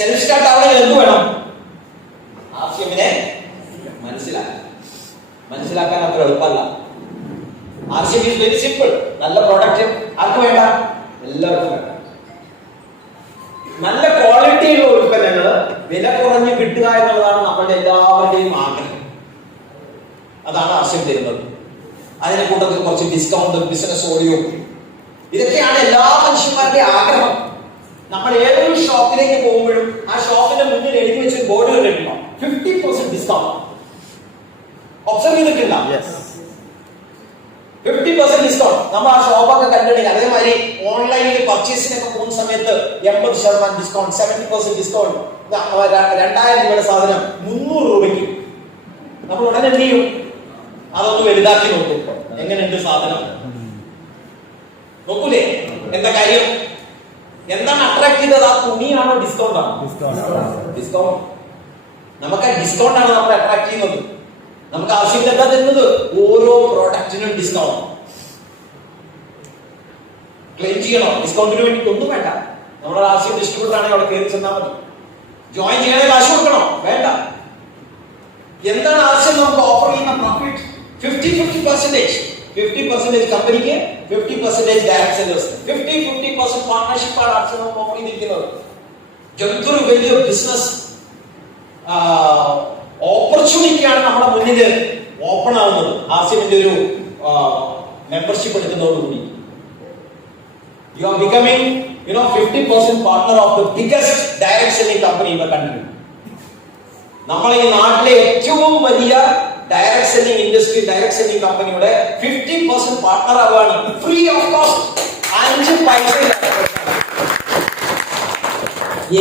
Self start ആവണമെങ്കിൽ എന്ത് വേണം? ആർസിഎമ്മിനെ മനസ്സിലാക്കാൻ അത്ര എളുപ്പമല്ല. RCM is very simple. നല്ല പ്രോഡക്റ്റ് ആർക്ക് വേണ്ട? എല്ലാവർക്കും വേണ്ട. നല്ല ക്വാളിറ്റിയുള്ള ഉൽപ്പന്നങ്ങൾ വില കുറഞ്ഞ് കിട്ടുക എന്നുള്ളതാണ് നമ്മളുടെ എല്ലാവരുടെയും ആഗ്രഹം. അതാണ് ആർസിഎം തരുന്നത്. അതിനെ കൂട്ടത്തിൽ കുറച്ച് ഡിസ്കൗണ്ട്, ബിസിനസ് ഓഡിയോ, ഇതൊക്കെയാണ് എല്ലാ മനുഷ്യന്മാരുടെയും ആഗ്രഹം. നമ്മൾ ഏതൊരു ഷോപ്പിലേക്ക് പോകുമ്പോഴും ആ ഷോപ്പിന്റെ മുന്നിൽ എഴുതി വെച്ച് ബോർഡ് കണ്ടിട്ടുണ്ടോ? 50% ഡിസ്കൗണ്ട്. ഒബ്സർവ് ചെയ്തിട്ടില്ല? 50% ഡിസ്കൗണ്ട്. നമ്മൾ ആ ഷോപ്പൊക്കെ കണ്ടിട്ടില്ല. അതേമാതിരി ഓൺലൈനിൽ പർച്ചേസിനൊക്കെ പോകുന്ന സമയത്ത് 80% ഡിസ്കൗണ്ട്, 70% ഡിസ്കൗണ്ട്. 2000 രൂപയുടെ സാധനം 300 രൂപയ്ക്ക്. നമ്മൾ ഉടനെ എന്ത് ചെയ്യും? അതൊന്ന് വലുതാക്കി നോക്കും. എങ്ങനെയുണ്ട് സാധനം നോക്കൂലേ? എന്താ കാര്യം? എന്താണ് അട്രാക്ട് ചെയ്തത്? ആ തുണിയാണോ ഡിസ്കൗണ്ട് ആണോ? ഡിസ്കൗണ്ട്. നമുക്ക് ആ ഡിസ്കൗണ്ട് ആണ് നമ്മളെ അട്രാക്ട് ചെയ്യുന്നത്. നമുക്ക് ആവശ്യമില്ല എന്താ തരുന്നത്? ഓരോ പ്രോഡക്റ്റിനും ഡിസ്കൗണ്ട്. ക്ലെയിം ചെയ്യണോ? ഡിസ്കൗണ്ടിന് വേണ്ടിട്ട് ഒന്നും വേണ്ട. നമ്മുടെ ആവശ്യം ഡിസ്ട്രിബ്യൂട്ടർ ആണെങ്കിൽ അവിടെ കയറി ചെന്നാൽ മതി. ജോയിൻ ചെയ്യാൻ കാശ് കൊടുക്കണോ? വേണ്ട. എന്താണ് ആവശ്യം? നമുക്ക് ഓഫർ ചെയ്യുന്ന പ്രോഫിറ്റ് 50% 50% കമ്പനിക്ക്, 50% ഡയറക്ട് സെല്ലേഴ്സ്, 50% പാർട്ണർഷിപ്പ് ആണ് ആർസിഎം നമുക്ക് ഓഫർ ചെയ്തിരിക്കുന്നത്. എന്തൊരു വലിയ ബിസിനസ് ഓപ്പർച്യൂണിറ്റിയാണ് നമ്മുടെ മുന്നിൽ ഓപ്പൺ ആവുന്നത് ആർസിഎമ്മിന്റെ ഒരു മെമ്പർഷിപ്പ് എടുക്കുന്നതോടുകൂടി. You are becoming 50% partner of the biggest direct selling company in the country. നമ്മളെ ഈ നാട്ടിലെ ഏറ്റവും വലിയ direct selling industry, direct selling കമ്പനിയുടെ 50% പാർട്ണർ ആവുകയാണ്. Free of cost. 5 പൈസ.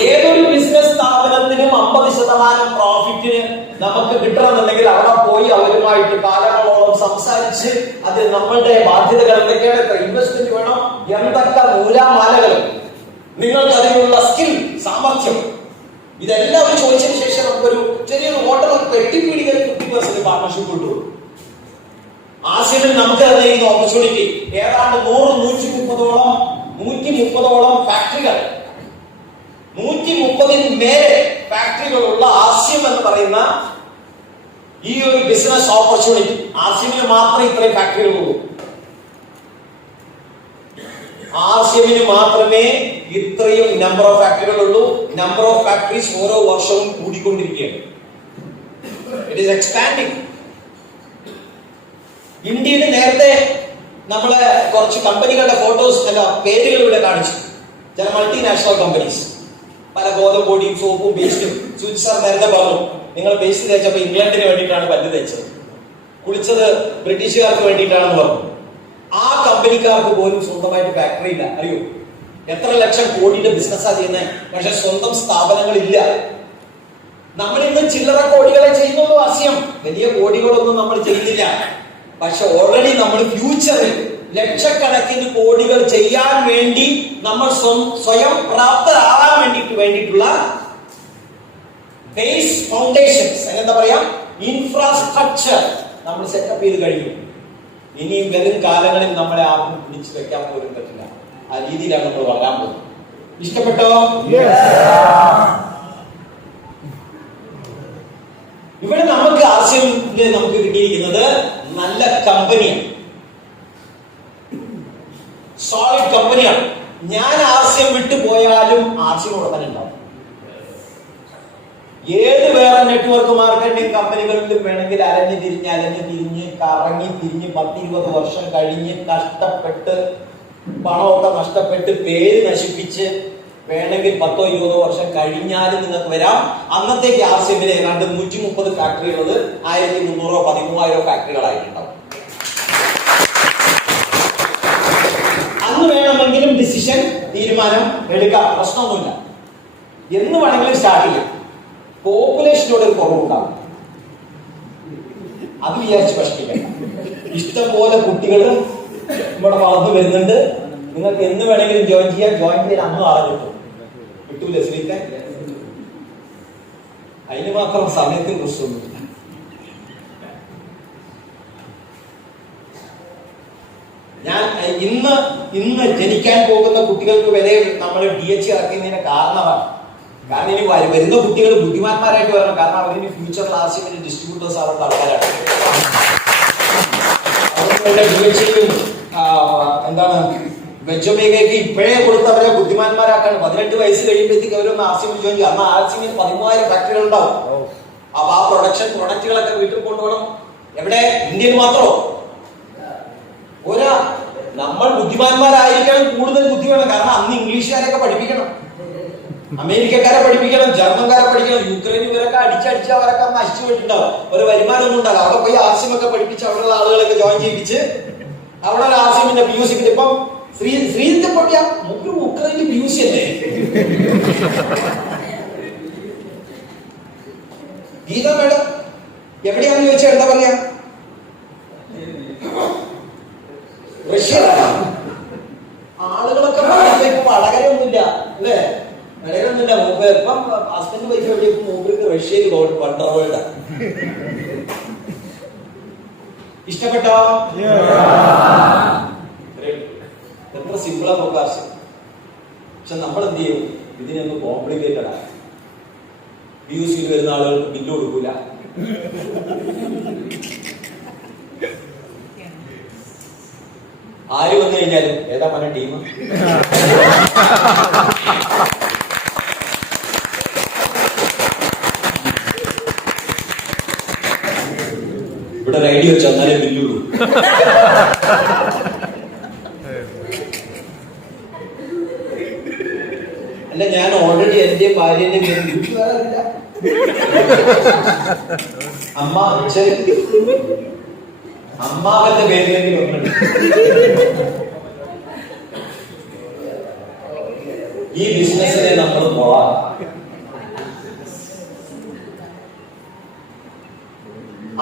ഏതൊരു ബിസിനസ് സ്ഥാപനത്തിനും 50% പ്രോഫിറ്റിന് നമുക്ക് കിട്ടണമെന്നുണ്ടെങ്കിൽ അവിടെ പോയി അവരുമായിട്ട് കാലങ്ങളോളം സംസാരിച്ച് അത് നമ്മളുടെ ബാധ്യതകൾ എന്തൊക്കെയാണ്, ഇൻവെസ്റ്റ്മെന്റ് വേണം, എന്തൊക്കെ നൂലാമാലകൾ, നിങ്ങൾക്ക് അതിനുള്ള സ്കിൽ, സാമർഥ്യം, ഇതെല്ലാം ചോദിച്ചതിന് ശേഷം നമുക്കൊരു ചെറിയൊരു ഹോട്ടൽ പെട്ടിപ്പീടികൾ 50% പാർട്ണർഷിപ്പ് കിട്ടും. ആർസിഎമ്മിൽ നമുക്ക് തന്നിരിക്കുന്ന ഓപ്പർച്യൂണിറ്റി ഏതാണ്ട് 130ഓളം ഫാക്ടറികൾ, 130ന് മേലെ ഫാക്ടറികളുള്ള ആർസിഎം എന്ന് പറയുന്ന ഈ ഒരു ബിസിനസ് ഓപ്പർച്യൂണിറ്റി. ആർസിഎമ്മിന് മാത്രമേ ഇത്രയും ഫാക്ടറികളുള്ളൂ. ആർസിഎമ്മിന് മാത്രമേ ഇത്രയും നമ്പർ ഓഫ് ഫാക്ടറികളുള്ളൂ. നമ്പർ ഓഫ് ഫാക്ടറീസ് ഓരോ വർഷവും കൂടിക്കൊണ്ടിരിക്കുകയാണ്. It is expanding. ഇന്ത്യയിൽ നേരത്തെ നമ്മളെ കുറച്ച് കമ്പനികളുടെ ഫോട്ടോസ് അല്ല പേരുകൾ ഇവിടെ കാണിച്ചു. ചില മൾട്ടിനാഷണൽ കമ്പനീസ്, പല ഗോതമ്പൊടിയും സോപ്പും പേസ്റ്റും. സുജിത് സാർ നേരത്തെ പറഞ്ഞു, നിങ്ങൾ പേസ്റ്റ് തേച്ചപ്പോൾ ഇംഗ്ലണ്ടിന് വേണ്ടിയിട്ടാണ് പല്ല് തേച്ചത്, കുളിച്ചത് ബ്രിട്ടീഷുകാർക്ക് വേണ്ടിയിട്ടാണെന്ന് പറഞ്ഞു. ആ കമ്പനിക്കാർക്ക് പോലും സ്വന്തമായിട്ട് ഫാക്ടറി ഇല്ല. അറിയോ? എത്ര ലക്ഷം കോടിയുടെ ബിസിനസ്സാ ചെയ്യുന്നത്, പക്ഷെ സ്വന്തം സ്ഥാപനങ്ങളില്ല. നമ്മൾ ഇന്ന് ചില്ലറ കോടികളെ ചെയ്യുന്നുള്ളൂ. ആർസിഎം വലിയ കോടികളൊന്നും നമ്മൾ ചെയ്യുന്നില്ല. പക്ഷെ ഓൾറെഡി നമ്മൾ ഫ്യൂച്ചറിൽ ലക്ഷക്കണക്കിന് കോടികൾ ചെയ്യാൻ വേണ്ടി നമ്മൾ സ്വയം പ്രാപ്തരാകാൻ വേണ്ടിയിട്ടുള്ള ബേസ് ഫൗണ്ടേഷൻസ്, എന്താ പറയാ, ഇൻഫ്രാസ്ട്രക്ചർ നമ്മൾ സെറ്റപ്പ് ചെയ്ത് കഴിഞ്ഞു. ഇനിയും വരും കാലങ്ങളിൽ നമ്മളെ ആർക്കും പിടിച്ചു വെക്കാൻ പോലും പറ്റില്ല. ആ രീതിയിലാണ് നമ്മൾ വളരാൻ പോകുന്നത്. ഇഷ്ടപ്പെട്ടോ? ഇവിടെ നമുക്ക് ആർസിഎമ്മിൽ നമുക്ക് കിട്ടിയിരിക്കുന്നത് നല്ല കമ്പനിയാണ്, സോളിഡ് കമ്പനിയാണ്. ഞാൻ ആർസിഎം വിട്ടു പോയാലും ആർസിഎം ഇവിടെ തന്നെ ഉണ്ടാവും. ഏത് വേറെ നെറ്റ്വർക്ക് മാർക്കറ്റിംഗ് കമ്പനികളിലും വേണമെങ്കിൽ അലഞ്ഞു തിരിഞ്ഞ് കറങ്ങി തിരിഞ്ഞ് 10-20 വർഷം കഴിഞ്ഞ് കഷ്ടപ്പെട്ട് പണമൊക്കെ നഷ്ടപ്പെട്ട് പേര് നശിപ്പിച്ച് വേണമെങ്കിൽ 10-20 വർഷം കഴിഞ്ഞാലും നിങ്ങൾക്ക് വരാം. അന്നത്തേക്ക് ആർസിഎമ്മിൽ ഏതാണ്ട് 130 ഫാക്ടറി ഉള്ളത് 1300-13,000 ഫാക്ടറികളായിട്ടുണ്ടാവും. അന്ന് വേണമെങ്കിലും തീരുമാനം എടുക്കാം, പ്രശ്നമൊന്നുമില്ല. എന്ന് വേണമെങ്കിലും സ്റ്റാർട്ട് ചെയ്യാം. പോപ്പുലേഷനോട് ഒരു കുറവുണ്ടാകും, അത് വിചാരിച്ച് കഷ്ടിക്കണ്ട. ഇഷ്ടംപോലെ കുട്ടികൾ ഇവിടെ വളർന്നു വരുന്നുണ്ട്. നിങ്ങൾക്ക് എന്ന് വേണമെങ്കിലും ജോയിൻ ചെയ്യാൻ അന്ന് ആളെ കിട്ടും. കിട്ടൂല ശ്രീത്തെ? അതിന് മാത്രം സമയത്തിന് പ്രശ്നമൊന്നുമില്ല. ഞാൻ ഇന്ന് ജനിക്കാൻ പോകുന്ന കുട്ടികൾക്ക് വരെ നമ്മൾ DH ഇറക്കുന്നതിന് കാരണമാണ് കാരണം ഇനി വരുന്ന കുട്ടികൾ ബുദ്ധിമാന്മാരായിട്ട് വരണം. കാരണം അവരിനി ഫ്യൂച്ചറിൽ ആർസിഎമ്മിന്റെ ഡിസ്ട്രിബ്യൂട്ടേഴ്സ് ആവേണ്ട ആൾക്കാരാണ്. എന്താണ് വെച്ചൊമേഗയ്ക്ക് ഇപ്പോഴേ കൊടുത്തവരെ ബുദ്ധിമാന്മാരാക്കാണ്. 18 വയസ്സ് കഴിയുമ്പോഴത്തേക്ക് അവരൊന്ന് ആർസിഎം ജോയിൻ ചെയ്യും. അന്ന് ആർസിഎമ്മിൽ 13,000 ഫാക്ടറികൾ ഉണ്ടാവും. അപ്പൊ ആ പ്രൊഡക്റ്റുകളൊക്കെ വീട്ടിൽ കൊണ്ടുപോകണം. എവിടെ? ഇന്ത്യയിൽ മാത്രമോ? നമ്മൾ ബുദ്ധിമാന്മാരായിരിക്കണം. കൂടുതൽ ബുദ്ധി വേണം. കാരണം അന്ന് ഇംഗ്ലീഷുകാരൊക്കെ പഠിപ്പിക്കണം, അമേരിക്കക്കാരെ പഠിപ്പിക്കണം, ജർമ്മൻകാരെ പഠിക്കണം. യുക്രൈൻ ഇവരൊക്കെ അടിച്ചടിച്ച് അവരൊക്കെ നശിച്ചു പോയിട്ടുണ്ടാവും. ഒരു വരുമാനമൊന്നും ഉണ്ടാവില്ല. അവിടെ പോയി ആർസിഎം ഒക്കെ പഠിപ്പിച്ച് അവിടെയുള്ള ആളുകളൊക്കെ ജോയിൻ ചെയ്യിപ്പിച്ച് അവിടെ ആർസിഎമ്മിന്റെ PUC ഇപ്പം ശ്രീജിത്ത് പൊട്ടിയ ഉക്രൈനിൽ PUC അല്ലേ? ഗീത മേഡം എവിടെയാണെന്ന് ചോദിച്ചാൽ എന്താ പറയാ? റഷ്യ. ആളുകളൊക്കെ ഇപ്പൊ വടകരയൊന്നുമില്ല അല്ലേ? വടകരൊന്നുമില്ല. ഇപ്പം ഹസ്ബൻഡ് വൈഫ് എവിടെയും മൂപ്പർക്ക് റഷ്യയിൽ വണ്ടർ വേൾഡ്. ഇഷ്ടപ്പെട്ടോ? എത്ര സിമ്പിളാ നോക്കാശം. പക്ഷെ നമ്മൾ എന്ത് ചെയ്യും? ഇതിനൊന്ന് കോംപ്ലിക്കേറ്റഡ് ആണ്. PUCയിൽ വരുന്ന ആളുകൾക്ക് ബില്ല് കൊടുക്കൂല. ആര് വന്നു കഴിഞ്ഞാലും ഏതാ പല ടീം ഇവിടെ ഒരു ഐഡിയ വെച്ച് എന്നാലേ ബില്ലുള്ളൂ. അല്ല, ഞാൻ ഓൾറെഡി എന്റെ ഭാര്യന്റെ വീട്ടുകാരില്ല. അമ്മാവന്റെ പേരിലേക്ക് വന്നിട്ടുണ്ട്. ഈ ബിസിനസ്സിനെ നമ്മൾ പോവാം.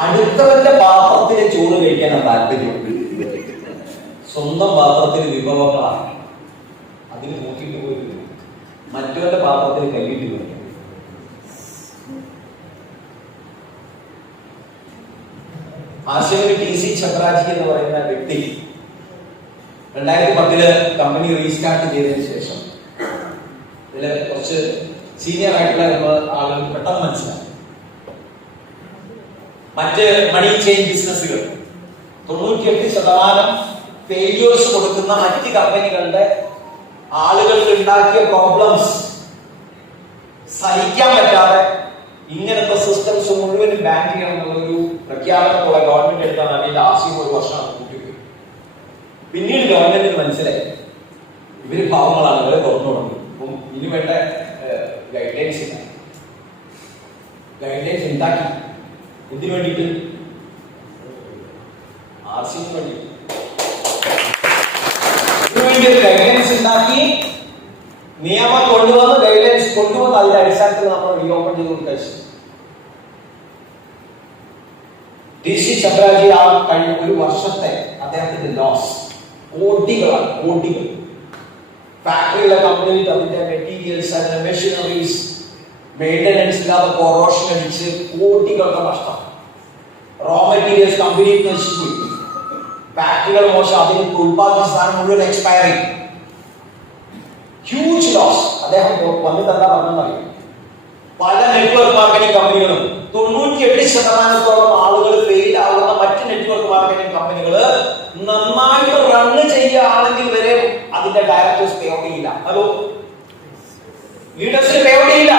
അടുത്തവന്റെ പാത്രത്തിലെ ചോറ് കഴിക്കാനാണ് താല്പര്യം. സ്വന്തം പാത്രത്തിൽ വിഭവങ്ങളാണ്. അതിന് നോക്കിയിട്ട് പോയി മറ്റവന്റെ പാത്രത്തിൽ കൈയിട്ട് പോയി. ആശയം TC ചക്രാജി എന്ന് പറയുന്ന വ്യക്തി 2010 കമ്പനി റീസ്റ്റാർട്ട് ചെയ്തതിനു ശേഷം ഇതില് കുറച്ച് സീനിയർ ആയിട്ടുള്ള ആളുകൾ പെട്ടെന്ന് മനസ്സിലായി. മറ്റ് മണി ചെയിൻ ബിസിനസ്സുകൾ 98% ഫെയിലിയേഴ്സ് കൊടുക്കുന്ന മറ്റ് കമ്പനികളുടെ ആളുകൾക്ക് ഉണ്ടാക്കിയ പ്രോബ്ലംസ് സഹിക്കാൻ പറ്റാതെ ഇങ്ങനത്തെ സിസ്റ്റംസ് മുഴുവനും ബാൻ ചെയ്യണം എന്നുള്ളൊരു പ്രഖ്യാപനമുള്ള ഗവൺമെന്റ് എടുത്താൽ അതിന്റെ ആശയം ഒരു വർഷം കൂട്ടിപ്പോയി. പിന്നീട് ഗവൺമെന്റിന് മനസ്സിലായി ഇവര് പാവങ്ങളാണ്, ഇവരെ തുറന്നു തുടങ്ങി. അപ്പം ഇനി വേണ്ട ഗൈഡ്ലൈൻസ് ഇല്ല. ഗൈഡ്ലൈൻസ് ഉണ്ടാക്കി എന്തിനു വേണ്ടിയിട്ട്? ആർസിന് വേണ്ടി. ഇതിനുവേണ്ടി ഒരു ഗൈഡ്ലൈൻസ് ഉണ്ടാക്കി, നിയമം കൊണ്ടുവന്ന് ഗൈഡ്ലൈൻസ് കൊണ്ടുവന്ന് അതിന്റെ അടിസ്ഥാനത്തിൽ നമ്മൾ റീഓപ്പൺ ചെയ്ത് കൊടുത്തു. TC ചക്രാജി ആ കഴിഞ്ഞ ഒരു വർഷത്തെ അദ്ദേഹത്തിന്റെ ലോസ് കോടികളാണ്, കോടികൾ. ഫാക്ടറിയിലെ കമ്പനിയിൽ അതിന്റെ മെറ്റീരിയൽസ്, അതിന്റെ മെഷീനറീസ് മെയിൻ്റനൻസ് ഇല്ലാതെ കൊറോഷൻ അടിച്ച് കോടികളുടെ നഷ്ടം. റോ മെറ്റീരിയൽസ് കമ്പനി നശിച്ചു, ഫാക്ടറികൾ മോശം, അതിന് ഉത്പാദിച്ച സാധനം മുഴുവൻ എക്സ്പയറിംഗ്. Huge loss. അദ്ദേഹം വന്നിട്ട് എന്താ പറഞ്ഞെന്നറിയാം? പല നെറ്റ്വർക്ക് മാർക്കറ്റിംഗ് കമ്പനികളും 98% ആളുകൾ ഫെയിൽ ആകുന്ന മറ്റ് നെറ്റ്വർക്ക് മാർക്കറ്റിംഗ് കമ്പനികൾ നന്നായിട്ട് റണ്ണ് ചെയ്യുകയാണെങ്കിൽ വരെ അതിന്റെ ഡയറക്ടേഴ്സ് പേ ഔട്ട് ചെയ്യില്ല. ഹലോ, ലീഡേഴ്സിന് പേ ഔട്ട് ചെയ്യില്ല.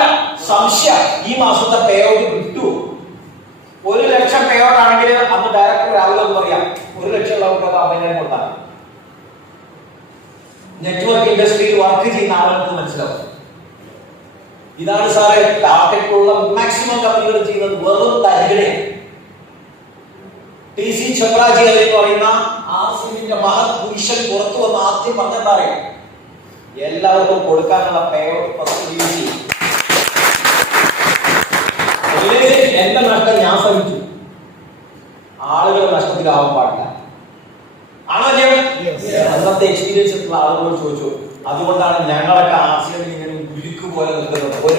സംശയം ഈ മാസത്തെ പേ ഔട്ട് കിട്ടൂ. 1 ലക്ഷം പേ ഔട്ട് ആണെങ്കിൽ അന്ന് ഡയറക്ടർ രാവിലെ എന്ന് പറയാം 1 ലക്ഷം ഉള്ളവർക്ക് കമ്പനിയെ കൊടുത്താൽ. നെറ്റ്വർക്ക് ഇൻഡസ്ട്രിയിൽ വർക്ക് ചെയ്യുന്ന ആളുകൾക്ക് മനസ്സിലാവും. ഇതാണ് സാറേ ടാറ്റയ്ക്കുള്ള മാക്സിമം കമ്പനികൾ ചെയ്യുന്നത്. വെറും തരികടയാണ്. TC ചക്രാജി എന്ന് പറയുന്ന ആർസിഎമ്മിന്റെ മഹത് പുരുഷൻ പുറത്തു വന്ന് ആദ്യം പറഞ്ഞെന്താ അറിയാം? എല്ലാവർക്കും കൊടുക്കാനുള്ള പേ ഔട്ട് ഫസ്റ്റ്. എന്റെ നഷ്ടം ഞാൻ ശ്രമിച്ചു, ആളുകൾ നഷ്ടത്തിലാവാൻ പാടില്ല. ആണോ? അന്നത്തെ എക്സ്പീരിയൻസ് ഉള്ള ആളുകളോട് ചോദിച്ചു. അതുകൊണ്ടാണ് ഞങ്ങളൊക്കെ ആർസിഎമ്മിൽ ഇങ്ങനെ ഉരുക്ക് പോലെ നിൽക്കുന്നത്. ഒരു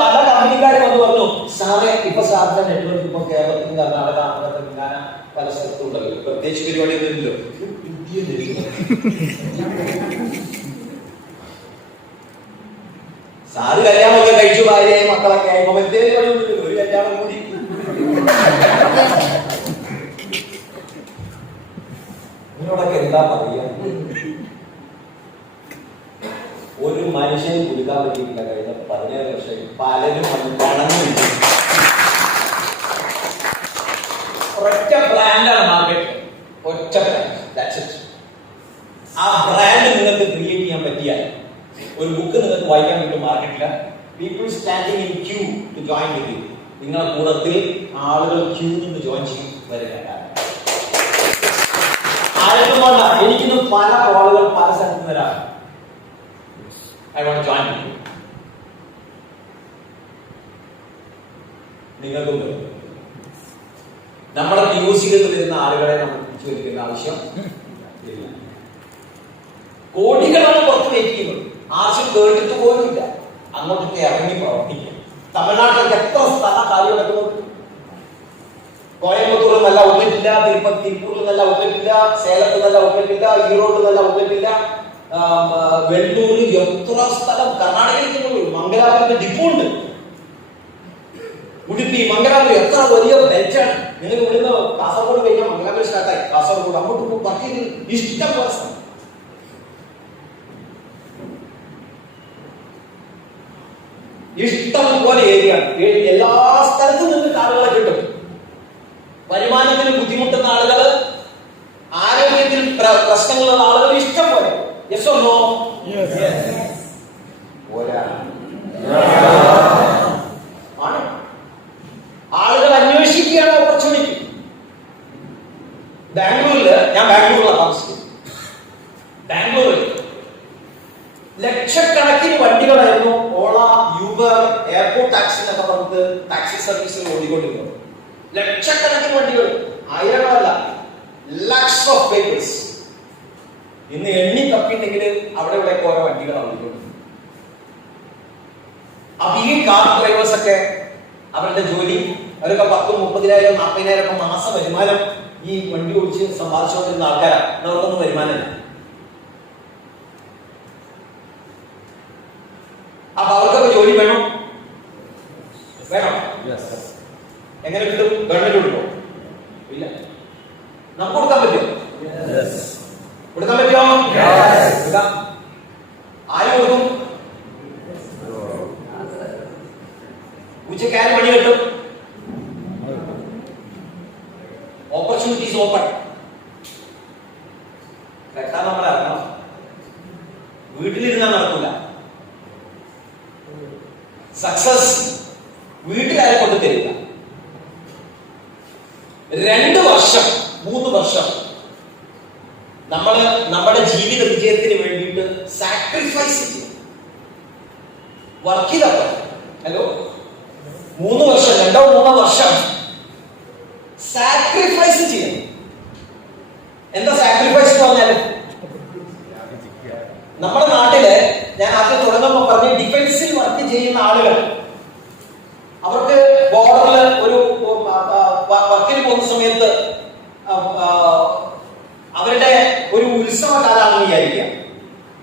പല കമ്പനിക്കാരും വന്ന് പറഞ്ഞു, സാറേ ഇപ്പൊ സാറിന്റെ നെറ്റ്വർക്ക് ഇപ്പൊ കേരളത്തിൽ, കർണാടക, ആന്ധ്ര, തെലങ്കാന പല സ്ഥലത്തും ഉണ്ടല്ലോ, പ്രത്യേകിച്ച് പരിപാടിയൊന്നുമില്ലല്ലോ. പുതിയ സാറ് കല്യാണമൊക്കെ കഴിച്ചു, ഭാര്യയായി മക്കളൊക്കെ ആയി, ഒരു കല്യാണം കൂടി. നിങ്ങളൊക്കെ എന്താ പറയുക? ഒരു മനുഷ്യന് കൊടുക്കാൻ പറ്റിയിട്ടില്ല കഴിഞ്ഞ 17 വർഷം. പലരും പണങ്ങി. ഒറ്റ ബ്രാൻഡാണ് മാർക്കറ്റ്, ഒറ്റ ബ്രാൻഡ്. ആ ബ്രാൻഡ് നിങ്ങൾക്ക് ക്രിയേറ്റ് ചെയ്യാൻ പറ്റിയാൽ ഒരു ബുക്ക് നിങ്ങൾക്ക് വായിക്കാൻ കിട്ടും മാർക്കറ്റില്. People standing in queue to join with you. നിങ്ങളുടെ കൂട്ടത്തിൽ ആളുകൾ ക്യൂ നിന്ന് ജോയിൻ ചെയ്യും വരിക. ആർക്കും വേണ്ട, എനിക്കിന്ന് പല കോളുകൾ പല സ്ഥലത്ത് വരാം. I want to join you. നിങ്ങൾക്കും വരും. നമ്മുടെ ന്യൂസിൽ വരുന്ന ആളുകളെ നമ്മൾ പിടിച്ചു വലിക്കേണ്ട ആവശ്യം ഇല്ല. കോടികളാണ് പുറത്ത് വയ്ക്കുന്നത്, ആർക്കും കേട്ടിട്ട് പോലുമില്ല. അങ്ങോട്ടൊക്കെ ഇറങ്ങി പ്രവർത്തിക്കും. തമിഴ്നാട്ടിലൊക്കെ എത്ര സ്ഥലം കാര്യം നടക്കുന്നത്. കോയമ്പത്തൂരിൽ നല്ല ഔട്ട്ലെറ്റില്ല, തിരുപ്പൂരിൽ നല്ല ഔട്ട്ലെറ്റില്ല, സേലത്ത് നല്ല ഔട്ട്ലെറ്റില്ല, ഈറോഡ് നല്ല ഔട്ട്ലെറ്റില്ല, വെള്ളൂര് എത്ര സ്ഥലം. കർണാടകയിൽ മംഗലാപുരത്ത് ഡിപ്പോ ഉണ്ട്. ഉടുപ്പി മംഗലാപുരം എത്ര വലിയ ബെൽറ്റാണ്. നിങ്ങൾ ഇവിടുന്ന് കാസർഗോഡ് കഴിഞ്ഞാൽ മംഗലാപുരം സ്റ്റാർട്ടായി. കാസർഗോഡ് അങ്ങോട്ട് ബാക്കി ഇഷ്ടം പോലെ സ്ഥലം. ഇഷ്ടം പോലെ ഏരിയ. എല്ലാ സ്ഥലത്തും നിങ്ങൾക്ക് ആളുകളെ കിട്ടും. വരുമാനത്തിന് ബുദ്ധിമുട്ടുന്ന ആളുകൾ, ആരോഗ്യത്തിൽ പ്രശ്നങ്ങളുള്ള ആളുകൾ ഇഷ്ടം പോലെ. Yes or no? Yes. ആണ്. ആളുകൾ അന്വേഷിക്കുകയാണ് ഓപ്പർച്യൂണിറ്റി. ബാംഗ്ലൂരില്, ഞാൻ ബാംഗ്ലൂരിലാണ് താമസിക്കുന്നത്. ബാംഗ്ലൂരിൽ ലക്ഷക്കണക്കിന് വണ്ടികളായിരുന്നു ഓള, യൂബർ, എയർപോർട്ട് ടാക്സി എന്നൊക്കെ നമുക്ക് ടാക്സി സർവീസിൽ ഓടിക്കൊണ്ടിരുന്നത്. ലക്ഷക്കണക്കിന് വണ്ടികൾ, ആയിരങ്ങളല്ല, lakhs of vehicles. ഇന്ന് എണ്ണി തപ്പിണ്ടെങ്കിൽ അവിടെ ഇവിടെ ഓരോ വണ്ടികളാണ് ഓടിക്കൊണ്ടിരുന്നത്. അപ്പൊ ഈ കാർ ഡ്രൈവേഴ്സ് ഒക്കെ അവരുടെ ജോലി, അവരൊക്കെ 10,000, 30,000, 40,000 ഒക്കെ മാസം വരുമാനം ഈ വണ്ടി ഓടിച്ച് സമ്പാദിച്ചുകൊണ്ടിരുന്ന ആൾക്കാരാണ്. അവർക്കൊന്നും വരുമാനമില്ല. അപ്പൊ അവർക്കൊക്കെ ജോലി വേണം. എങ്ങനെ കിട്ടും? ഗവൺമെന്റ് കൊടുക്കും? ഇല്ല. നമുക്ക് കൊടുക്കാൻ പറ്റുമോ? കൊടുക്കാൻ പറ്റുമോ? ആര് കൊടുക്കും? ഉച്ചയ്ക്ക് ആര് പണി കിട്ടും? Opportunities open. കെട്ടാൻ നമ്മൾ ഇറങ്ങണം. വീട്ടിലിരുന്നാൽ നടക്കില്ല. സക്സസ് വീട്ടുകാരെ കൊണ്ട് തരില്ല. 2 വർഷം 3 വർഷം നമ്മള് നമ്മുടെ ജീവിത വിജയത്തിന് വേണ്ടിയിട്ട് സാക്രിഫൈസ് ചെയ്യും. വർക്ക് ചെയ്തപ്പോ ഹലോ 3 വർഷം 2-3 വർഷം സാക്രിഫൈസ് ചെയ്യണം. എന്താ സാക്രിഫൈസ് എന്ന് പറഞ്ഞാല്? നമ്മുടെ നാട്ടില് ഞാൻ ആദ്യം തുടങ്ങുമ്പോൾ പറഞ്ഞ ഡിഫൻസിൽ വർക്ക് ചെയ്യുന്ന ആളുകൾ, അവർക്ക് ബോർഡറിൽ ഒരു വർക്കിന് പോകുന്ന സമയത്ത് അവരുടെ ഒരു ഉത്സവ കാലമാണെന്ന് വിചാരിക്കാം.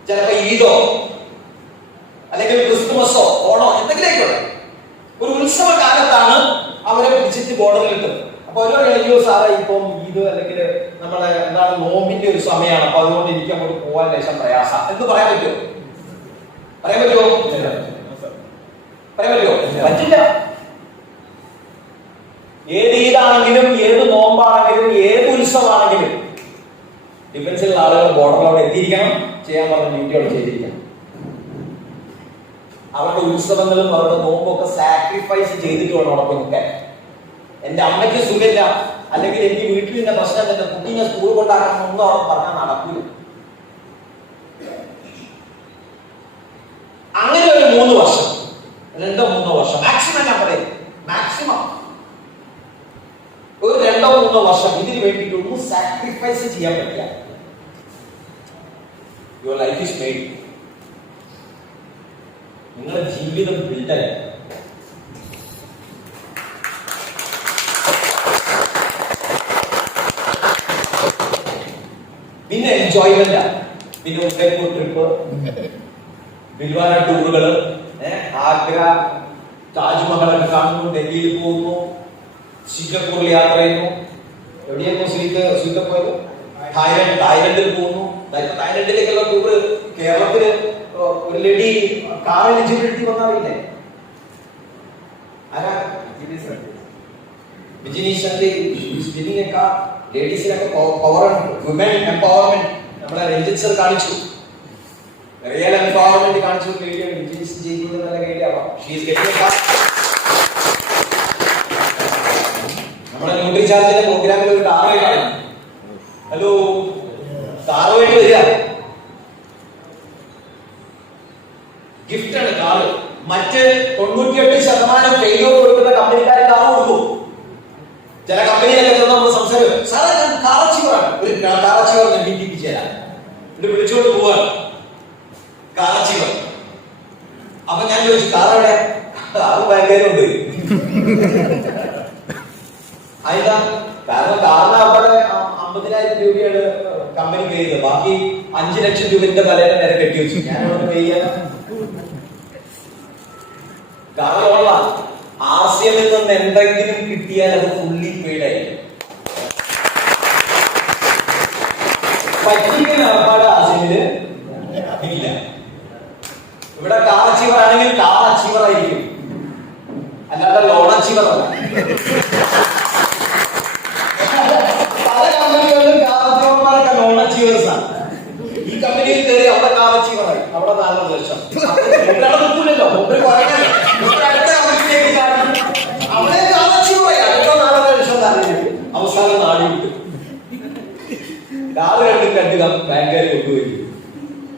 ചിലപ്പോ ഈദോ അല്ലെങ്കിൽ ക്രിസ്തുമസോ ഓണോ എന്തെങ്കിലും ആയിക്കോട്ടെ, ഒരു ഉത്സവ കാലത്താണ് അവരെ പിടിച്ചിട്ട് ബോർഡറിൽ ഇട്ടത്. അപ്പൊ ഓരോ അയ്യോ സാറേ ഇപ്പം ഈദ് അല്ലെങ്കിൽ നമ്മളെ എന്താണ് നോമ്പിന്റെ ഒരു സമയമാണ്, അപ്പൊ അതുകൊണ്ട് എനിക്ക് അങ്ങോട്ട് പോകാൻ ലേശം പ്രയാസം എന്ന് പറയാൻ പറ്റുമോ? പറയാൻ പറ്റുമോ? പറയാൻ പറ്റുമോ? പറ്റില്ല. ഏത് ഈദാണെങ്കിലും, ഏത് നോമ്പാണെങ്കിലും, ഏത് ഉത്സവമാണെങ്കിലും ഡിഫൻസിലുള്ള ആളുകൾ ബോർഡറിലവിടെ എത്തിയിരിക്കണം. ചെയ്യാൻ പറഞ്ഞ ഡ്യൂട്ടിയോട് ചെയ്തിരിക്കണം. അവരുടെ ഉത്സവങ്ങളും അവരുടെ നോമ്പൊക്കെ സാക്രിഫൈസ് ചെയ്തിട്ട് വേണം അവിടെ നിൽക്കാൻ. എന്റെ അമ്മയ്ക്ക് സുഖമില്ല, അല്ലെങ്കിൽ എനിക്ക് വീട്ടിൽ നിന്ന പ്രശ്നം, എന്റെ കുട്ടീനെ സ്കൂൾ കൊണ്ടാക്കണം ഒന്നും അവിടെ പറഞ്ഞാൽ നടക്കൂല. അങ്ങനെ ഒരു 3 വർഷം 2-3 വർഷം മാക്സിമം, ഞാൻ പറയും മാക്സിമം ഒരു 2-3 വർഷം ഇതിന് വേണ്ടിയിട്ടൊന്നും സാക്രിഫൈസ് ചെയ്യാൻ പറ്റില്ല. Your life is made. നിങ്ങളുടെ ജീവിതം ബിൽഡായി. പിന്നെ എൻജോയ്മെന്റ്, പിന്നെ ഉദയ്പൂർ ട്രിപ്പ്, ബിൽവാര ടൂറുകള്, ആഗ്ര താജ്മഹലൊക്കെ കാണുന്നു, ഡൽഹിയിൽ പോകുന്നു, സിംഗപ്പൂരിൽ യാത്ര ചെയ്യുന്നു. എവിടെയായിരുന്നു സ്വീറ്റ് പോയത്? തായ്ലൻഡിൽ പോകുന്നു. തായ്ലൻഡിലേക്കുള്ള ടൂറ് കേരളത്തില് ഒരു ലേഡി കാറിൽ എഴുതി വന്നറിയില്ലേ? ആരാ? ലേഡീസിനൊക്കെ പവർ, വിമൻ എംപവർമെന്റ് നമ്മളെ രഞ്ജിത് സർ കാണിച്ചു. റിയൽ എംപവർമെന്റ് കാണിച്ചു. നമ്മുടെ ന്യൂട്രി ചാർജിന്റെ പ്രോഗ്രാമിൽ ഒരു കാറുമായിട്ടാണ്. ഹലോ, കാറുമായിട്ട് വരിക. ഗിഫ്റ്റാണ് കാറ്. മറ്റ് 98% ഫെയിലിയർ കൊടുക്കുന്ന കമ്പനിക്കാരെ കാറ് കൊടുക്കും. ചില കമ്പനിയിലൊക്കെ നമ്മൾ സംസാരിക്കും, സാറേ ഞാൻ കാറച്ചീവറാണ്, ഒരു കാറച്ചീവർ ഞാൻ വീട്ടിൽ ചേരാം, എന്നിട്ട് വിളിച്ചുകൊണ്ട് പോവാണ് കാറച്ചീവർ. അപ്പൊ ഞാൻ ചോദിച്ചു, കാറവിടെ? കാറ് ബാങ്കുണ്ട്. അതെന്താ? കാരണം കാറിന് അവിടെ 50,000 രൂപയാണ് കമ്പനി പേ ചെയ്തത്, ബാക്കി 5 ലക്ഷം രൂപന്റെ തലേനെ നേരെ കെട്ടി വെച്ചു. ഞാനവിടെ പേ ചെയ്യാൻ കാറുള്ള RCM നിന്ന് എന്തെങ്കിലും കിട്ടിയാൽ അത് ഫുള്ളി പെയ്ഡ് ആയിരിക്കും. പറ്റിക്കുന്ന ഏർപ്പാട് RCMല് ഇല്ല. ഇവിടെ കാർ അച്ചീവർ ആണെങ്കിൽ കാർ അച്ചീവർ ആയിരിക്കും, അല്ലാതെ ലോൺ അച്ചീവർ അല്ല. പല കമ്പനികളിലും കാർ അച്ചീവർമാരൊക്കെ ലോൺ അച്ചീവേഴ്സ് ആണ്. ഈ കമ്പനിയിൽ കയറി അവിടെ കാർ അച്ചീവറായി, അവിടെ 4 ലക്ഷം. കിട്ടൂലല്ലോ, അവിടെ അവസാനം നാടി വിട്ടു. കാറ് കണ്ട് ബാങ്കുകാർ കൊണ്ടുപോയി.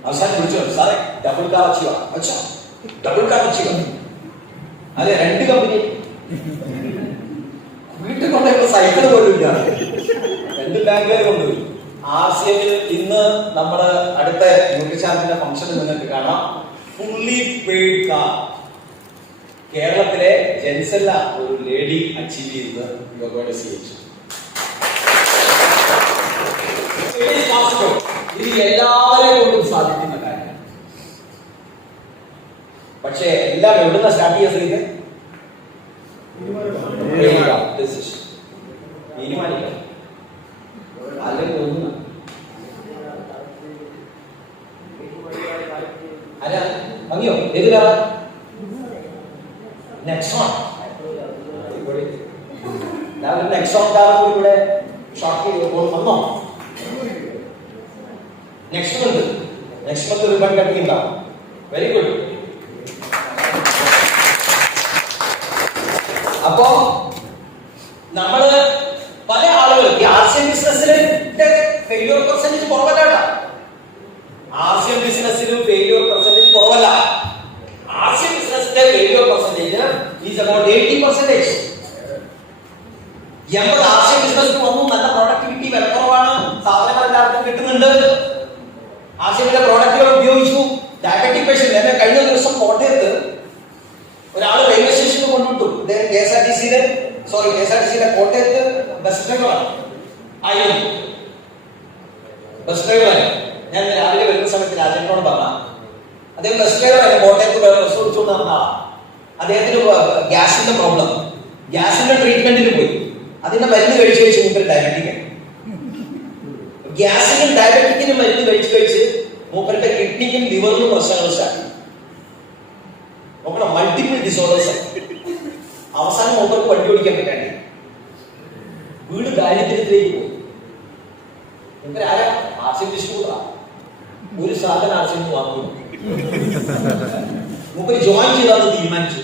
അവസാനം വിളിച്ചു, സാറേ ഡബിൾ കാർ അച്ചീവ. അച്ഛാ ഡബിൾ കാർ അച്ചീവ? അതെ, 2 കമ്പനി വീട്ടിൽ കൊണ്ടുപോയി സൈക്കിൾ കൊണ്ടുപോയി 2 ബാങ്കുകാർ കൊണ്ടുപോയി. RCMൽ ഇന്ന് നമ്മുടെ അടുത്ത ന്യൂട്രി ചാർജിന്റെ ഫംഗ്ഷനിൽ നിങ്ങൾക്ക് കാണാം. ഫുള്ളി പെയ്ഡ് കാർ കേരളത്തിലെ ജെൻസല്ല ഒരു ലേഡി അച്ചീവ് ചെയ്തത്. ഇത് എല്ലാവരെയും കൊണ്ടും സാധിക്കുന്ന കാര്യം. പക്ഷേ എല്ലാം എവിടുന്ന സ്റ്റാർട്ട് ചെയ്യാൻ തീരുമാനിക്കാം. അല്ലെങ്കിൽ ഒന്നും അല്ല ഭംഗിയോ ഏത് കാർ? നെക്സോൺ. നെക്സോൺ കാർ കൂടി ഇവിടെ ഷോർട്ട് വന്നോ? നെക്സ്റ്റ് മന്ത് റിബൺ കട്ടിങ് ഉണ്ടാവും. Very good. അപ്പോ നമ്മള് പല ആളുകൾ ഈ RCM ബിസിനസ്സിൽ ഫെയിലിയർ പെർസെന്റേജ് കുറവല്ല. RCM ബിസിനസ്സിലും ഫെയിലിയർ പെർസെന്റേജ് കുറവല്ല. RCM ബിസിനസ്സിന്റെ failure percentage is about 80%. 80 RCM ബിസിനസ്സിന് വന്നു. നല്ല പ്രൊഡക്ടിവിറ്റി, വില കുറവാണ്, സാധനങ്ങൾ എല്ലാവർക്കും കിട്ടുന്നുണ്ട്. RCMന്റെ പ്രോഡക്റ്റുകൾ ഉപയോഗിച്ചു. Diabetic patient. എന്നെ കഴിഞ്ഞ ദിവസം കോട്ടയത്ത് ഒരാൾ റെയിൽവേ സ്റ്റേഷനിൽ കൊണ്ടുവിട്ടു. KSRTCയുടെ കോട്ടയത്ത് ബസ് ഡ്രൈവറാണ് ആയിരുന്നു. ബസ് ഡ്രൈവറാണ്. ഞാൻ രാവിലെ വരുന്ന സമയത്ത് രാജേന്ദ്രനോട് പറഞ്ഞ അദ്ദേഹം ബസ് ഡ്രൈവറായിരുന്നു. കോട്ടയത്ത് ബസ് ഓടിച്ചുകൊണ്ട് നടന്ന ആളാണ്. അദ്ദേഹത്തിന് ഗ്യാസിന്റെ പ്രോബ്ലം, ഗ്യാസിന്റെ ട്രീറ്റ്മെന്റിന് പോയി. അതിന്റെ മരുന്ന് കഴിച്ച് മൂപ്പര് ഡയബറ്റിക്. ഗ്യാസിനും ഡയബറ്റിക്കിനും മരുന്ന് കഴിച്ച് മൂപ്പരുടെ കിഡ്നിക്കും ലിവറിനും പ്രശ്നങ്ങൾ സ്റ്റാർട്ട്. നോക്കണം, മൾട്ടിപ്പിൾ ഡിസോർഡേഴ്സ്. അവസാനം മൂപ്പർക്ക് വണ്ടി ഓടിക്കാൻ പറ്റാണ്ട് വീട് ദാരിദ്ര്യത്തിലേക്ക് പോയി. മൂപ്പര് ആരാ? RCM ഡിസ്ട്രിബ്യൂട്ടറാ. ഒരു സാധനം RCM വാങ്ങുന്നു. മൂപ്പര് ജോയിൻ ചെയ്താന്ന് തീരുമാനിച്ചു.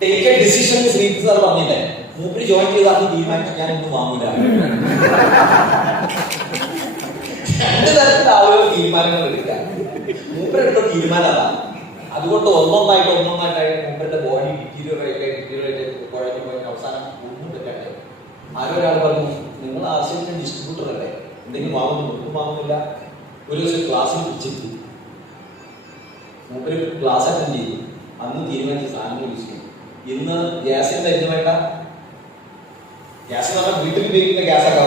Take a decision Sreedhar sir പറഞ്ഞില്ലേ? മൂപ്പര് ജോയിൻ ചെയ്താന്ന് തീരുമാനിച്ചു, ഞാൻ ഒന്നും വാങ്ങൂല. 2 തരത്തിലുള്ള ആളുകൾ തീരുമാനങ്ങൾ എടുക്കുക. മൂപ്പരെടുത്ത തീരുമാനം അതാണ്. അതുകൊണ്ട് ഒന്നൊന്നായിട്ട് മൂപ്പരുടെ ബോഡി ഡിറ്റീരിയറേറ്റ് കുഴഞ്ഞു അവസാനം ഒന്നും പറ്റാണ്ട്. ആരൊരാൾ പറഞ്ഞു, നിങ്ങൾ RCM ഡിസ്ട്രിബ്യൂട്ടർ അല്ലേ, എന്തെങ്കിലും വാങ്ങുന്നു? ഒന്നും വാങ്ങുന്നില്ല. ഒരു ദിവസം ക്ലാസ്സിൽ പിടിച്ചിട്ട് മൂപ്പര് ക്ലാസ് അറ്റൻഡ് ചെയ്തു. അന്ന് തീരുമാനിച്ച സാധനങ്ങൾ യൂസ് ചെയ്യും. ഇന്ന് ഗ്യാസിന്റെ ഇത് വേണ്ട. ഗ്യാസ് എന്ന് പറഞ്ഞാൽ വീട്ടിൽ ഉപയോഗിക്കുന്ന ഗ്യാസൊക്കെ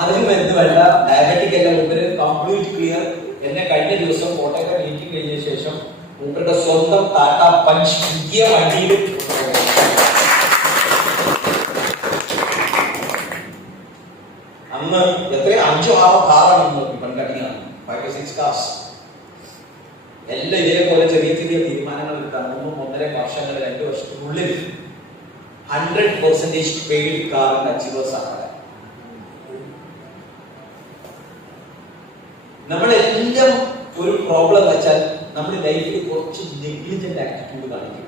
അതിനും എന്ത് വേണ്ട, ഡയബറ്റിക് എല്ലാം മൂപ്പര് കംപ്ലീറ്റ് ക്ലിയർ. എന്നെ കഴിഞ്ഞ ദിവസം കോട്ടയത്തെ മീറ്റിംഗ് കഴിഞ്ഞ ശേഷം മൂപ്പരുടെ സ്വന്തം ടാറ്റ പഞ്ച് പുതിയ വണ്ടിയിൽ അന്ന് എത്രയോ 5-6 കാറാണ് പെൺകട്ടിയാണ്, 5-6 cars. എല്ലാം ഇതേപോലെ ചെറിയ ചെറിയ തീരുമാനങ്ങൾ എടുക്കാൻ 1.5 വർഷങ്ങൾ 2 വർഷത്തിനുള്ളിൽ 100% പെയ്ഡ് കാറിന്റെ അച്ചീവേഴ്സ് ആണ്. നമ്മളെല്ലാം ഒരു പ്രോബ്ലം വെച്ചാൽ നമ്മുടെ ലൈഫിൽ കുറച്ച് നെഗ്ലിജന്റ് ആറ്റിറ്റ്യൂഡ് കാണിക്കും.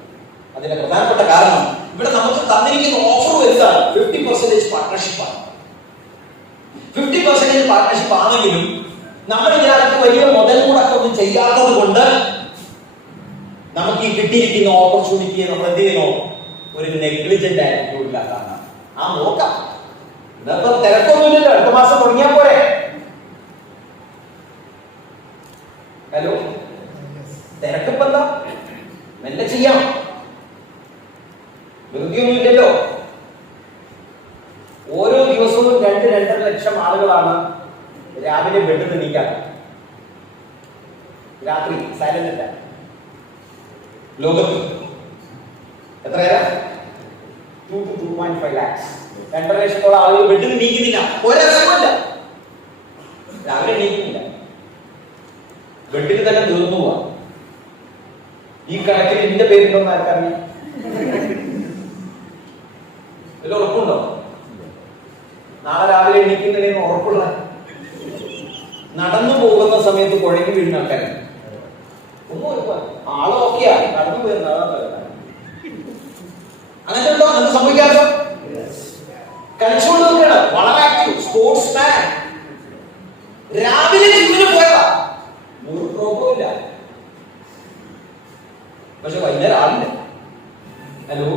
അതിന്റെ പ്രധാനപ്പെട്ട കാരണം ഇവിടെ നമുക്ക് തന്നിരിക്കുന്ന ഓഫർ എന്താണ്? 50% പാർട്ട്ണർഷിപ്പാണ്. 50% പാർട്ട്ണർഷിപ്പ് ആണെങ്കിലും നമ്മൾ ഇതിനകത്ത് വലിയ മുതൽ മുടക്കൊന്നും ചെയ്യാത്തത് കൊണ്ട് നമുക്ക് ഈ കിട്ടിയിരിക്കുന്ന ഓപ്പർച്യൂണിറ്റിയെ നമ്മൾ എന്ത് ചെയ്യുന്നു? ഒരു നെഗ്ലിജന്റ് ആറ്റിറ്റ്യൂഡിലാക്കാണ്. നോക്കാം, ഇന്നത്തെ തിരക്കൊന്നുമില്ലല്ലോ, അടുത്ത മാസം തുടങ്ങിയാൽ പോരെ. ഹലോ, തിരക്കിപ്പല്ല, മെല്ലെ ചെയ്യാം, ധൃതിയൊന്നുമില്ലല്ലോ. ഓരോ ദിവസവും 2-2.5 ലക്ഷം ആളുകളാണ് രാവിലെ ബെഡിൽ എണീക്കാൻ, രാത്രി സൈലന്റ് അല്ല. ലോകത്ത് എത്രയാ? 2 to 2.5 lakhs. 2.5 ലക്ഷത്തോളം ആളുകൾ ബെഡിൽ എണീക്കുന്നില്ല, ഒരസമല്ല, രാവിലെ എണീക്കുന്നില്ല, ബെഡിൽ തന്നെ തീർന്നു പോവാ. ഈ കണക്കിൽ എന്റെ പേരുണ്ടോന്ന് ആർക്കറിയാം? ഇതിൽ ഉറപ്പുണ്ടോ? നാളെ രാവിലെ എണീക്കുന്നതിന് ഉറപ്പുള്ള? നടന്നു പോകുന്ന സമയത്ത് കുഴങ്ങി വീഴുന്ന ആൾക്കാരെ ഒന്നും ആള് ഓക്കെയാ, നടന്നു പോയിരുന്ന അങ്ങനെ ഉണ്ടോ? അത് സംഭവിക്കാത്തോ? കളിച്ചുകൊണ്ട് നിൽക്കണം, വളരെ ആക്റ്റീവ്, സ്പോർട്സ് മാൻ. രാവിലെ ജിമ്മിന് പോയതാ, ഒരു പ്രോബ്ലം ഇല്ല, പക്ഷെ വൈകുന്നേരം ആളില്ല. ഹലോ,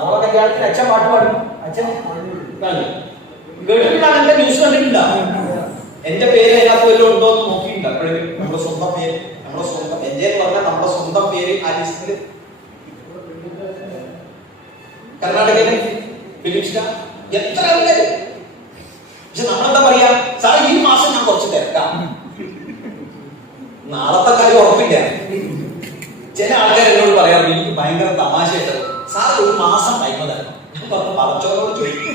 മോളെ കല്യാണത്തിന് അച്ഛൻ പാട്ട് പാടും. അച്ഛൻ കേട്ടിട്ടില്ല, എന്റെ ന്യൂസ് കണ്ടിട്ടില്ല. എന്റെ പേര് അതിനകത്ത് വല്ലതും ഉണ്ടോ എന്ന് നോക്കിയിട്ടുണ്ട്. അപ്പോഴും നമ്മുടെ സ്വന്തം പേര്, നമ്മുടെ സ്വന്തം എന്റെ എന്ന് പറഞ്ഞാൽ നമ്മുടെ സ്വന്തം പേര് ആ ലിസ്റ്റില് കർണാടകയിലെ ഫിലിം സ്റ്റാർ എത്ര ആൾക്കാര്. പക്ഷെ നമ്മളെന്താ പറയാ, സാറേ ഈ മാസം ഞാൻ കുറച്ച് തിരക്കാം, നാളത്തെ കാര്യം ഉറപ്പില്ല. ചില ആൾക്കാർ എന്നോട് പറയാറ്, എനിക്ക് ഭയങ്കര തമാശയായിട്ട്, സാർ ഒരു മാസം ടൈം തരണം. ഞാൻ പറഞ്ഞു, പറച്ചോനോട് ചോദിക്കും,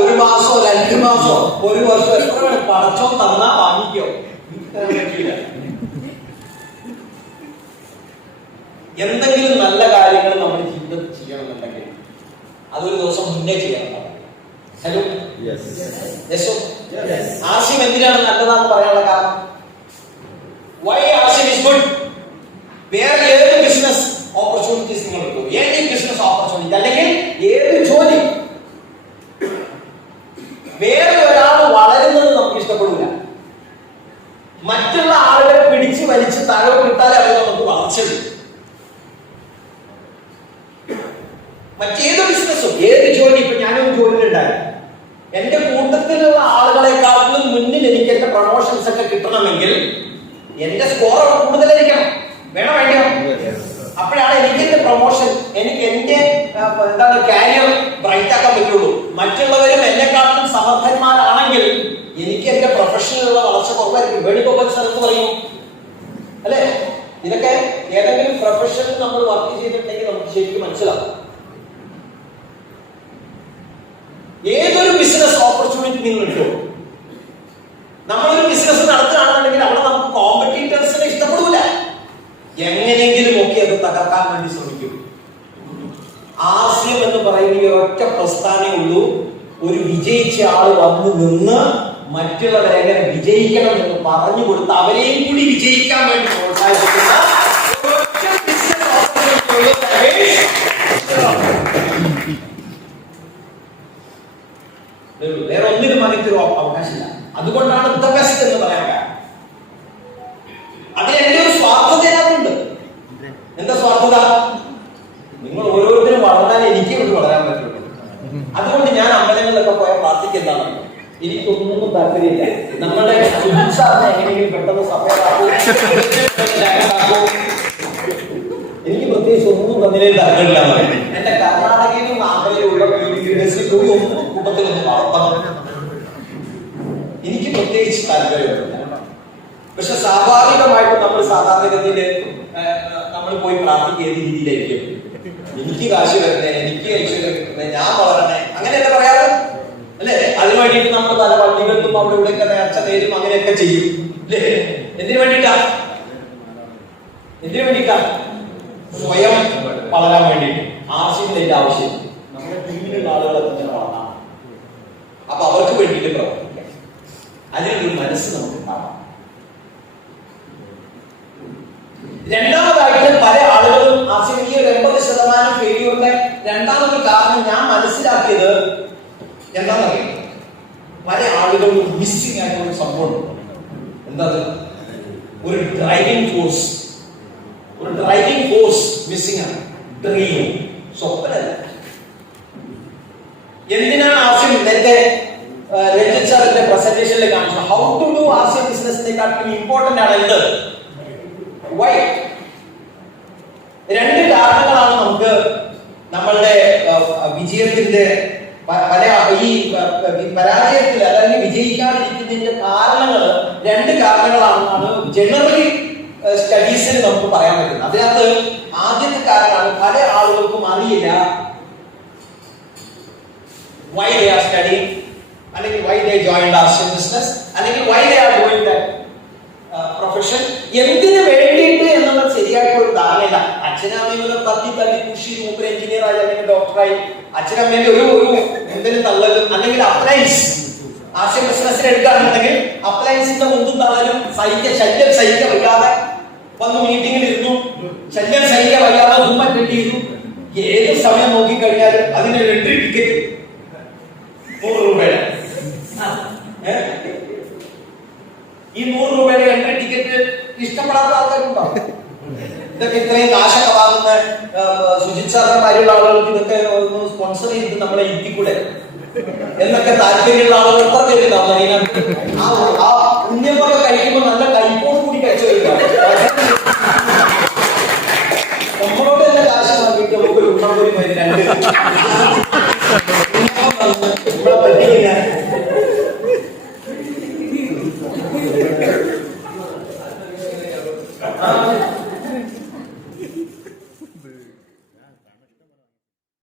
ഒരു മാസോ 2 മാസോ 1 വർഷം എത്ര വേണം പടച്ചോ തന്നാ വാങ്ങിക്കോ. എന്തെങ്കിലും നല്ല കാര്യങ്ങൾ നമ്മൾ ജീവിതത്തിൽ ചെയ്യണമെന്നുണ്ടെങ്കിൽ അതൊരു ദിവസം മുന്നേ ചെയ്യണം. ഹലോ, ആശയം എന്തിനാണ് നല്ലതാണെന്ന് പറയാനുള്ള കാരണം? വൈ ആശയം ഇസ് ഗുഡ്? വേറെ ഏത് ബിസിനസ് ഓപ്പർച്യൂണിറ്റീസ് നിങ്ങൾ എടുക്കും, ഏത് ബിസിനസ് ഓപ്പർച്യൂണിറ്റി അല്ലെങ്കിൽ ഏത് ജോലി, വേറെ ഒരാൾ വളരുന്നത് നമുക്ക് ഇഷ്ടപ്പെടില്ല. മറ്റുള്ള ആളുകളെ പിടിച്ച് വലിച്ച് താഴോട്ട് ഇട്ടാലേ അവർ നമുക്ക് വളർച്ചത്. മറ്റേത് ബിസിനസ്സും ഏത് ജോലി, ഇപ്പൊ ഞാനൊരു ജോലിയിലുണ്ടായി, എന്റെ കൂട്ടത്തിലുള്ള ആളുകളെക്കാളും മുന്നിൽ എനിക്ക് എന്റെ പ്രൊമോഷൻസ് ഒക്കെ കിട്ടണമെങ്കിൽ എന്റെ സ്കോർ കൂടുതലായിരിക്കണം, വേണം വേണ്ടോ? അപ്പോഴാണ് എനിക്ക് എന്റെ പ്രൊമോഷൻ, എനിക്ക് എന്റെ കാരിയർ ബ്രൈറ്റ് ആക്കാൻ പറ്റുള്ളൂ. മറ്റുള്ളവരും എന്നെക്കാളും സമർത്ഥന്മാരാണെങ്കിൽ എനിക്ക് എന്റെ പ്രൊഫഷനിലുള്ള വളർച്ച കുറവായിരിക്കും. വേണിഗോപാൽ സാർ എന്ന് പറയും അല്ലെ, ഇതൊക്കെ ഏതെങ്കിലും പ്രൊഫഷനിൽ നമ്മൾ വർക്ക് ചെയ്തിട്ടുണ്ടെങ്കിൽ നമുക്ക് ശരിക്കും മനസ്സിലാവും. ഏതൊരു ബിസിനസ് ഓപ്പർച്യൂണിറ്റി നിങ്ങൾ കിട്ടും. നമ്മളൊരു ബിസിനസ് നടത്തുകയാണെന്നുണ്ടെങ്കിൽ അവിടെ നമുക്ക് കോമ്പറ്റീറ്റേഴ്സിനെ ഇഷ്ടപ്പെടില്ല, എങ്ങനെയെങ്കിലും ഒക്കെ അത് തകർക്കാൻ വേണ്ടി ശ്രമിക്കും. ആശയം എന്ന് പറയുന്ന ഒറ്റ പ്രസ്ഥാനേ ഉള്ളൂ. ഒരു വിജയിച്ച ആള് വന്നു നിന്ന് മറ്റുള്ളവരെ എങ്ങനെ വിജയിക്കണം എന്ന് പറഞ്ഞു കൊടുത്ത് അവരെയും കൂടി വിജയിക്കാൻ വേണ്ടി പ്രോത്സാഹിപ്പിക്കുന്ന വേറെ ഒന്നിനും മനക്കൊരു അവകാശമില്ല. അതുകൊണ്ടാണ് ദ ബെസ്റ്റ് എന്ന് പറയാൻ കാരണം. അതിൽ എന്റെ ഒരു സ്വാർത്ഥത അതിനകത്തുണ്ട്. എന്താ സ്വാർത്ഥത? നിങ്ങൾ ഓരോരുത്തരും വളർന്നാൽ എനിക്ക് ഇവിടെ വളരാൻ പറ്റുള്ളൂ. അതുകൊണ്ട് ഞാൻ അമ്പലങ്ങളിലൊക്കെ പോയാൽ പ്രാർത്ഥിക്കുന്നതാണ്, എനിക്കൊന്നും താല്പര്യമില്ല. നമ്മുടെ സാറിനെ എങ്ങനെയെങ്കിലും പെട്ടെന്ന് സമയമാക്കൂ, എനിക്ക് പ്രത്യേകിച്ച് ഒന്നും തന്നില്ലേ താല്പര്യമില്ല. എന്റെ കർണാടകയിലും ആന്ധ്രയിലുള്ള കൂട്ടത്തിലൊന്നും വളർത്തണം, എനിക്ക് പ്രത്യേകിച്ച് താല്പര്യമില്ല. പക്ഷെ സ്വാഭാവികമായിട്ട് നമ്മൾ സാധാരണഗതിയില് നമ്മൾ പോയി പ്രാർത്ഥിക്കുക ഏത് രീതിയിലായിരിക്കും? എനിക്ക് കാശ് വരണേ, എനിക്ക് ഐശ്വര്യം കിട്ടണേ, ഞാൻ വളരണേ, അങ്ങനെയല്ല പറയാറ് അല്ലേ? അതിനു വേണ്ടിയിട്ട് നമ്മൾ പല പള്ളികളിലും അവിടെ ഇവിടെയൊക്കെ നേർച്ച നേരും അങ്ങനെയൊക്കെ ചെയ്യും അല്ലേ? എന്തിനു വേണ്ടിയിട്ടാ? എന്തിനു വേണ്ടിയിട്ടാ? സ്വയം വളരാൻ വേണ്ടിയിട്ട്. ആശയത്തിന്റെ ആവശ്യം നമ്മുടെ ടീമിലുള്ള ആളുകളെ തന്നെ വളർത്താം. അപ്പൊ അവർക്ക് വേണ്ടിയിട്ട് പ്രവർത്തിക്കാം. അതിനൊരു മനസ്സ് നമുക്ക് ഉണ്ടാവാം. രണ്ടാമതായിട്ട് പല ആളുകളും ആശങ്കയ്ക്ക് 80% ഫെയിലിയറിന്റെ രണ്ടാമത്തെ കാരണം ഞാൻ മനസ്സിലാക്കിയത് എന്താണെന്നറിയാം, പല ആളുകളും മിസ്സിംഗ് ആയിട്ടുള്ള സംഭവം. എന്താ? ഒരു ഡ്രൈവിംഗ് ഫോഴ്സ് മിസ്സിംഗ് ആണ്. ഡ്രീം, സ്വപ്നല്ല. എന്തിനാണ് ആശയം? നേരത്തെ രഞ്ജിത് സാറിന്റെ പ്രസന്റേഷനിൽ കാണിച്ചു ഹൗ ടു ഡു ആശയ ബിസിനസിനെക്കാട്ടും ഇമ്പോർട്ടന്റ് ആണ് എന്ത്? വൈ. രണ്ട് കാരണങ്ങളാണ് നമുക്ക് നമ്മളുടെ വിജയത്തിന്റെ പല ഈ പരാജയത്തിൽ അല്ലെങ്കിൽ വിജയിക്കാതിരിക്കുന്നതിന്റെ കാരണങ്ങൾ രണ്ട് കാരണങ്ങളാണെന്നാണ് ജനറലി സ്റ്റഡീസിൽ നമുക്ക് പറയാൻ പറ്റുന്നത്. അതിനകത്ത് ആദ്യത്തെ കാരണമാണ് പല ആളുകൾക്കും അറിയില്ല why they are studying, അല്ലെങ്കിൽ why they joined our business, അല്ലെങ്കിൽ why they are doing that profession. എന്തിനു വേണ്ടിയിട്ട് എന്നുള്ളത് ശരിയായിട്ടുള്ള ഒരു ധാരണയില്ല. അച്ഛനമ്മയും തത്തി കുഷി മൂപ്പർ എഞ്ചിനീയർ ആയി അല്ലെങ്കിൽ ഡോക്ടറായി അച്ഛനമ്മേന്റെ ഒരു എന്തിനും തള്ളലും, അല്ലെങ്കിൽ അപ്ലയൻസ് ആശയ ബിസിനസ്സിൽ എടുക്കുകയാണെന്നുണ്ടെങ്കിൽ അപ്ലയൻസിന്റെ മുമ്പും തള്ളലും ശല്യം സഹിക്കാൻ വയ്യാതെ വന്ന് മീറ്റിംഗിൽ ഇരുന്നു, ശല്യം സഹിക്കാൻ വയ്യാതെ ഉമ്മ കെട്ടിയിരുന്നു. ഏത് സമയം നോക്കിക്കഴിഞ്ഞാലും അതിനൊരു എൻട്രി ടിക്കറ്റ് 100 രൂപയുടെ. ഈ 100 രൂപയുടെ എൻട്രി ടിക്കറ്റ് ഇഷ്ടപ്പെടാത്ത ആൾക്കാരുണ്ടോ? ഇതൊക്കെ ഇത്രയും കാശൊക്കെ വാങ്ങുന്ന സുജിത് സാറിന്റെ കാര്യമുള്ള ആളുകൾക്ക് ഇതൊക്കെ ഒന്ന് സ്പോൺസർ ചെയ്തിട്ട് നമ്മളെ ഇരുത്തിക്കൂടെ എന്നൊക്കെ താല്പര്യമുള്ള ആളുകൾ എത്ര പേരുണ്ടാവും അതിനകത്ത്? ആ ഉണ്ണിയപ്പൊക്കെ കഴിക്കുമ്പോൾ നല്ല കൈപ്പോട് കൂടി കഴിച്ചു കഴിക്കാം. നമ്മളോട് തന്നെ കാശ് വാങ്ങിയിട്ട് നമുക്കൊരു ഉണ്ണം പോലും രണ്ട്